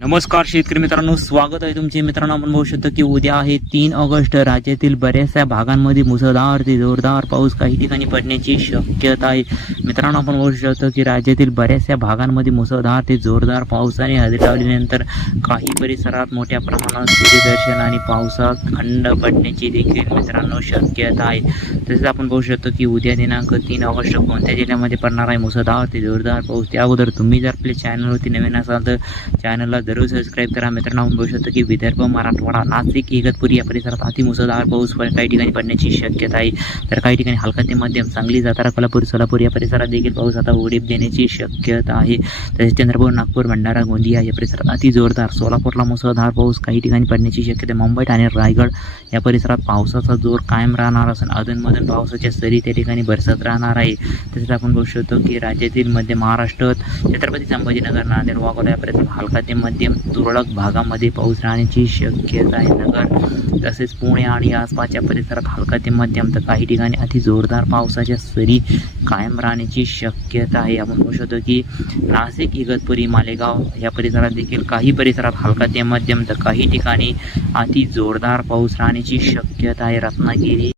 नमस्कार शेतकरी मित्रांनो स्वागत आहे तुमचे. मित्रांनो आपण बघू शकतो की उद्या आहे तीन ऑगस्ट. राज्यातील बऱ्याचशा भागांमध्ये मुसळधार ते जोरदार पाऊस काही ठिकाणी पडण्याची शक्यता आहे. मित्रांनो आपण बघू शकतो की राज्यातील बऱ्याचशा भागांमध्ये मुसळधार ते जोरदार पावसाने हजेरी लावल्यानंतर काही परिसरात मोठ्या प्रमाणात सूर्यदर्शन आणि पावसात खंड पडण्याची देखील मित्रांनो शक्यता आहे. तसेच आपण बघू शकतो की उद्या दिनांक तीन ऑगस्ट कोणत्या जिल्ह्यामध्ये पडणार आहे? मुसळधार ते जोरदार पाऊस. त्या अगोदर तुम्ही जर आपल्या चॅनलवरती नवीन असाल तर चॅनलला जरूर सबस्क्राईब करा. मित्रांनो आपण बघू शकतो की विदर्भ मराठवाडा नाशिक इगतपुरी या परिसरात अतिमुसळधार पाऊस पण काही ठिकाणी पडण्याची शक्यता आहे. तर काही ठिकाणी हलका ते मध्यम सांगली जातारा कोल्हापूर सोलापूर या परिसरात देखील पाऊस आता उडीप देण्याची शक्यता आहे. तसेच चंद्रपूर नागपूर भंडारा गोंदिया या परिसरात अति जोरदार सोलापूरला मुसळधार पाऊस काही ठिकाणी पडण्याची शक्यता आहे. मुंबई ठाणे रायगड या परिसरात पावसाचा जोर कायम राहणार असून अधूनमधून पावसाच्या सरी त्या ठिकाणी बरसत राहणार आहे. तसेच आपण बघू शकतो की राज्यातील मध्य महाराष्ट्रात छत्रपती संभाजीनगर नांदेड वाघोला या परिसरात हलका ते मध्यम तुरळक भागामध्ये पाऊस राहण्याची शक्यता आहे. नगर तसेच पुणे आणि आसपासच्या परिसरात हलका ते मध्यम तर काही ठिकाणी अति जोरदार पावसाच्या सरी कायम राहण्याची शक्यता आहे. आपण बघू शकतो की नाशिक इगतपुरी मालेगाव या परिसरात देखील काही परिसरात हलका ते मध्यम तर काही ठिकाणी अति जोरदार पाऊस राहण्याची शक्यता आहे. रत्नागिरी